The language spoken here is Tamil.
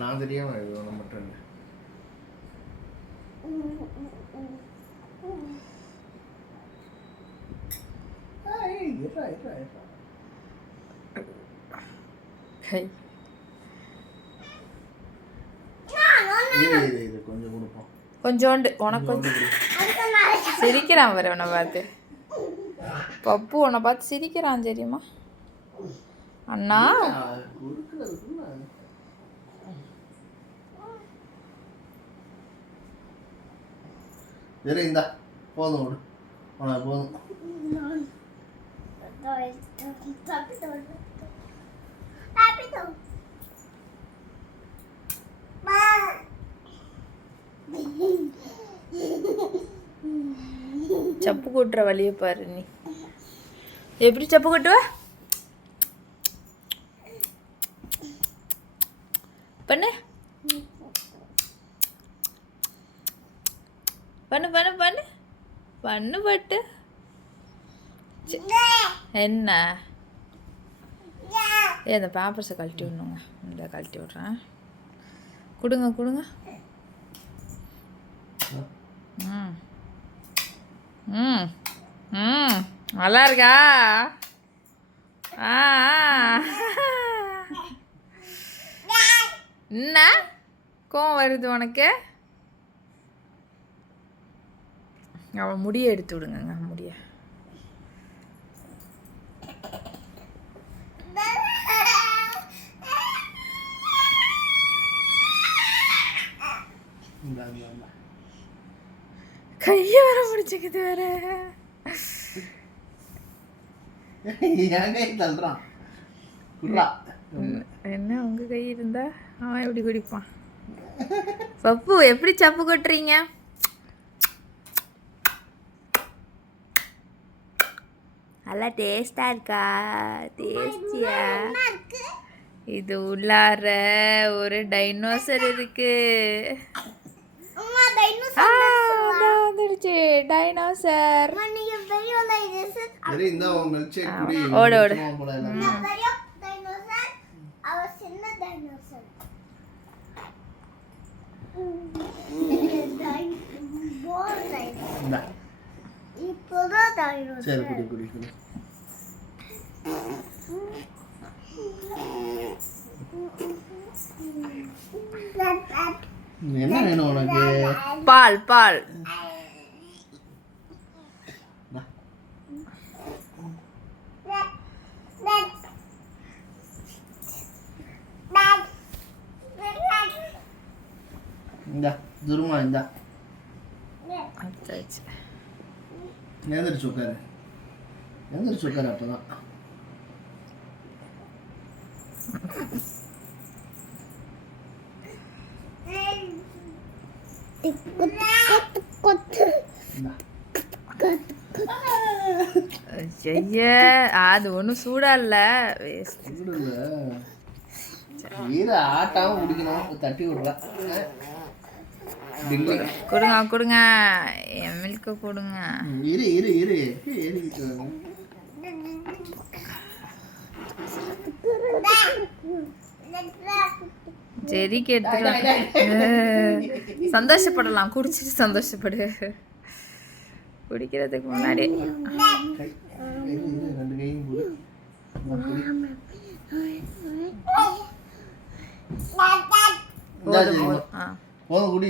நான் தெரியாம ஒன்று மட்டும் இல்லை. கொஞ்சம் கொடுப்போம், கொஞ்சோண்டு உனக்கு கொஞ்சம். சிரிக்கிறான் வர உன்னை பார்த்து. பப்பு உன்னை பார்த்து சிரிக்கிறான் தெரியுமா அண்ணா? சரி இந்தா போதும் விடு, உனக்கு போதும். சப்பு கொட்டுற வழியை பாரு. நீ எப்படி சப்பு கொட்டுவ? பண்ணு பண்ணு பண்ணு பண்ணு பண்ணு பட்டு. என்ன இந்த பேம்பர்ஸை கழட்டி விடணுங்க. இந்த கழட்டி விட்றேன். கொடுங்க கொடுங்க. ம் ம் ம் நல்லா இருக்கா? என்ன கோவம் வருது உனக்கு? அவன் முடிய எடுத்து விடுங்க. முடிய கையை வர முடிச்சுக்குது வேற. என்ன உங்க கை இருந்தா அவன் எப்படி குடிப்பான்? பப்பு எப்படி சப்பு கொட்டுறீங்க? நல்லா டேஸ்டா இருக்கா? டேஸ்டியா? இது உள்ளார ஒரு டைனோசர் இருக்கு. வந்துடுச்சு டைனோசர். ஓடு ஓடு. சரி குடி குடி குடி. என்ன வேணும் உனக்கு? பால் பால். இந்தா துருமா இந்தா. எந்திரிச்சு உட்காரு, எந்திரிச்சு உட்காரு. அப்பதான் அது ஒன்றும் சூடா இல்ல. ஆட்டாவும் குடிக்கணும். தட்டி விடுறா. கொடுங்க கொடுங்க, என் மில்க கொடுங்க. இரு இரு இரு. சரிக்கு எடுத்துட்டு சந்தோஷப்படலாம். குடிச்சிட்டு சந்தோஷப்படு. குடிக்கிறதுக்கு முன்னாடி போதும் குடி.